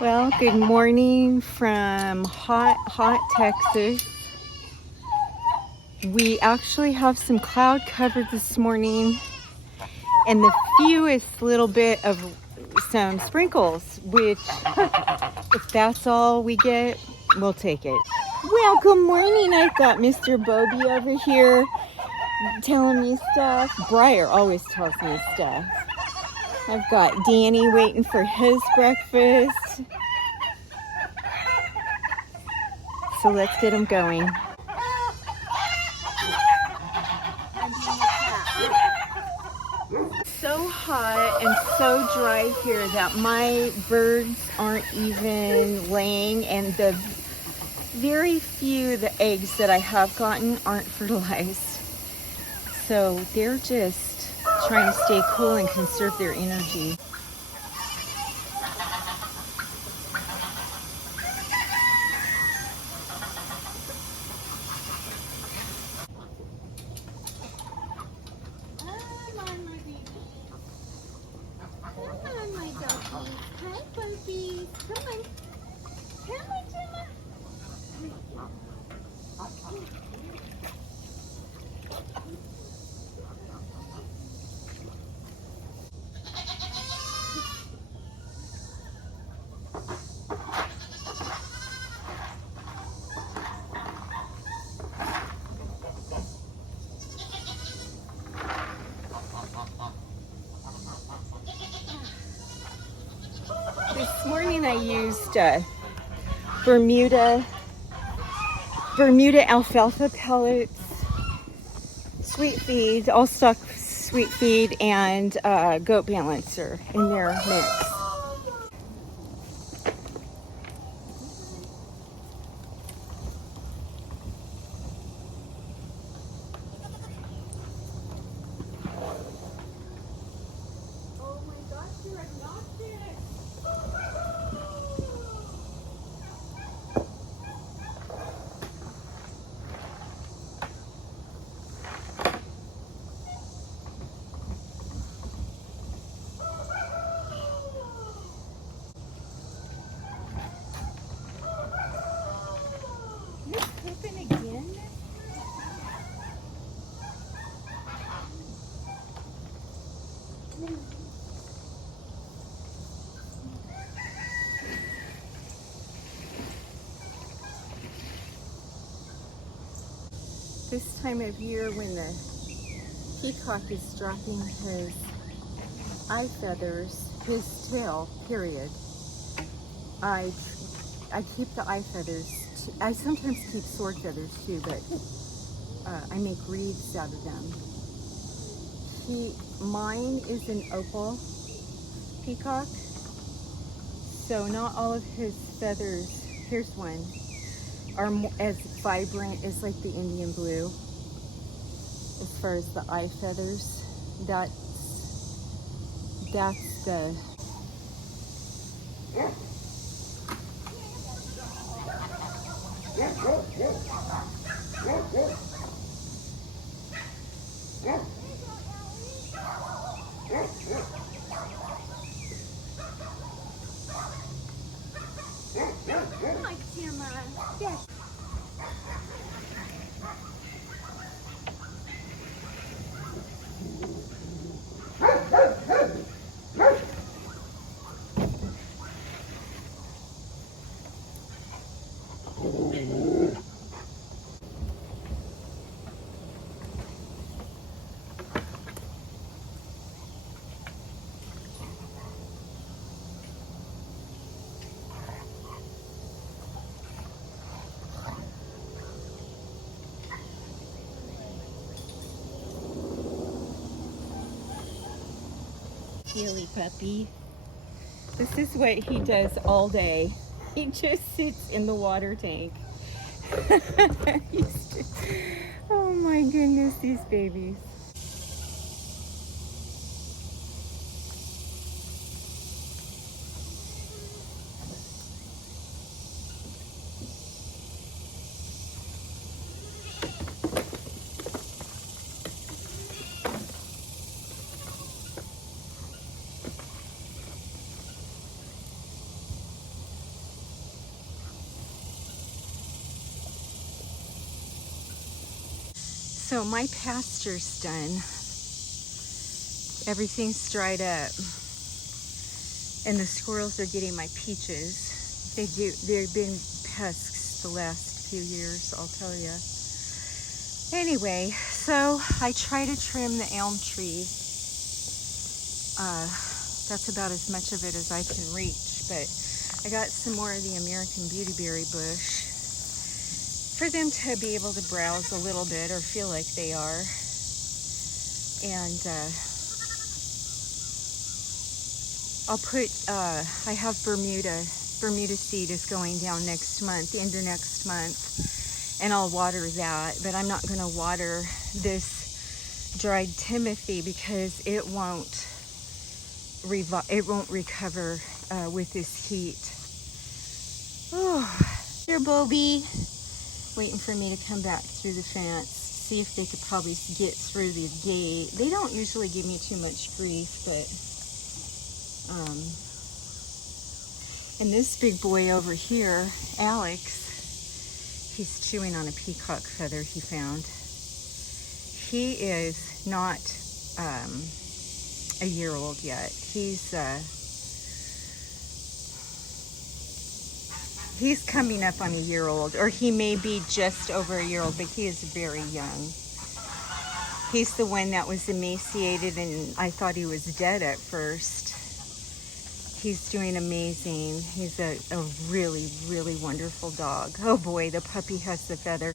Well, good morning from hot Texas. We actually have some cloud cover this morning and the fewest little bit of some sprinkles, which if that's all we get, we'll take it. Well, good morning. I've got Mr. Bobby over here telling me stuff. Briar always tells me stuff. I've got Danny waiting for his breakfast. So let's get him going. So hot and so dry here that my birds aren't even laying, and the very few the eggs that I have gotten aren't fertilized. So they're just trying to stay cool and conserve their energy. This morning I used Bermuda alfalfa pellets, sweet feed, all stock sweet feed, and goat balancer in their mix. This time of year when the peacock is dropping his eye feathers, his tail, period, I keep the eye feathers. I sometimes keep sword feathers too, but I make reeds out of them. Mine is an opal peacock, so not all of his feathers, here's one, are as vibrant as like the Indian blue. As far as the eye feathers, that's the silly puppy. This is what he does all day. He just sits in the water tank. Oh my goodness, these babies. So my pasture's done. Everything's dried up. And the squirrels are getting my peaches. They've been pests the last few years, I'll tell you. Anyway, so I try to trim the elm tree. That's about as much of it as I can reach, but I got some more of the American beautyberry bush for them to be able to browse a little bit or feel like they are. And I'll put, I have Bermuda seed is going down next month, the end of next month, and I'll water that, but I'm not going to water this dried Timothy because it won't recover with this heat. Oh, there, Bobby, waiting for me to come back through the fence, see if they could probably get through the gate. They don't usually give me too much grief, but and this big boy over here, Alex, he's chewing on a peacock feather he found. He is not a year old yet. He's coming up on a year old, or he may be just over a year old, but he is very young. He's the one that was emaciated and I thought he was dead at first. He's doing amazing. He's a really, really wonderful dog. Oh boy, the puppy has the feather.